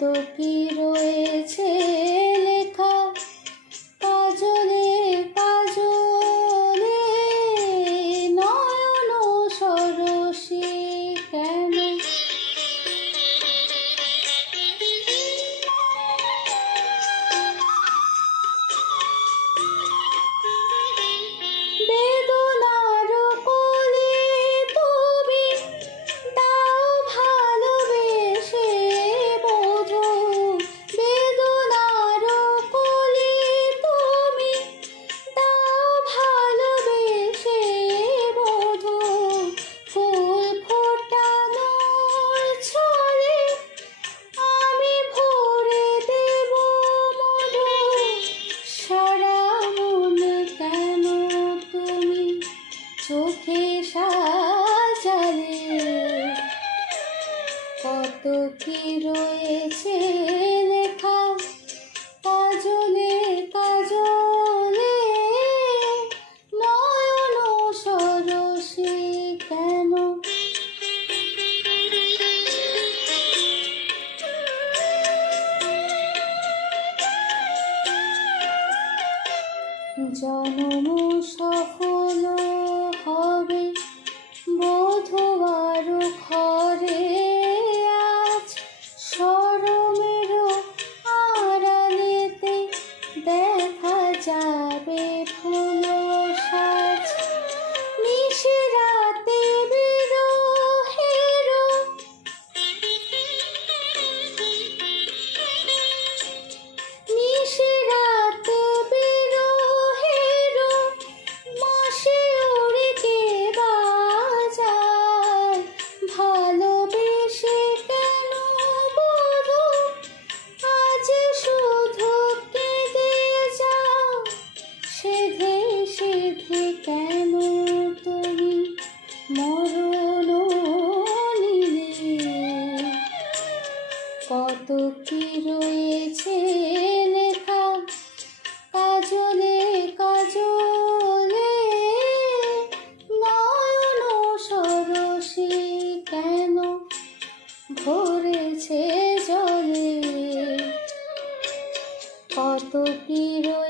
কত কি রয়েছে লেখা কাজলে কাজলে নয়ন সরসী কেন বেদনার কোলে তুমি দাও ভালোবেসে বোঝো বেদনার কোলে তুমি দাও ভালোবেসে বোঝো ফুল ফোটানোর ছলে আমি ভরে দেব মধু সারা মনে কেন তুমি চোখে সাজালে কত কি রয়েছে লেখা কাজলে কাজলে নয়ন সরসী কেন জনম সফল হবে বোধবার ঘরে আজ শরমের আড়ালেতে দেখা যাবে ফুল সাজ নিশিরাতে বিরহের নিশিরাতে বিরহের মাসে উড়ে কে বাজায় ভালোবেসে কেন বধূ আজ শুধু কেঁদে যাও সেধে সেধে কেন তুমি মরণ নিলে কত কি রয়েছে লেখা কাজলে কাজলে নয়ন সরসী কেন ভরেছে জলে কত কি রয়েছে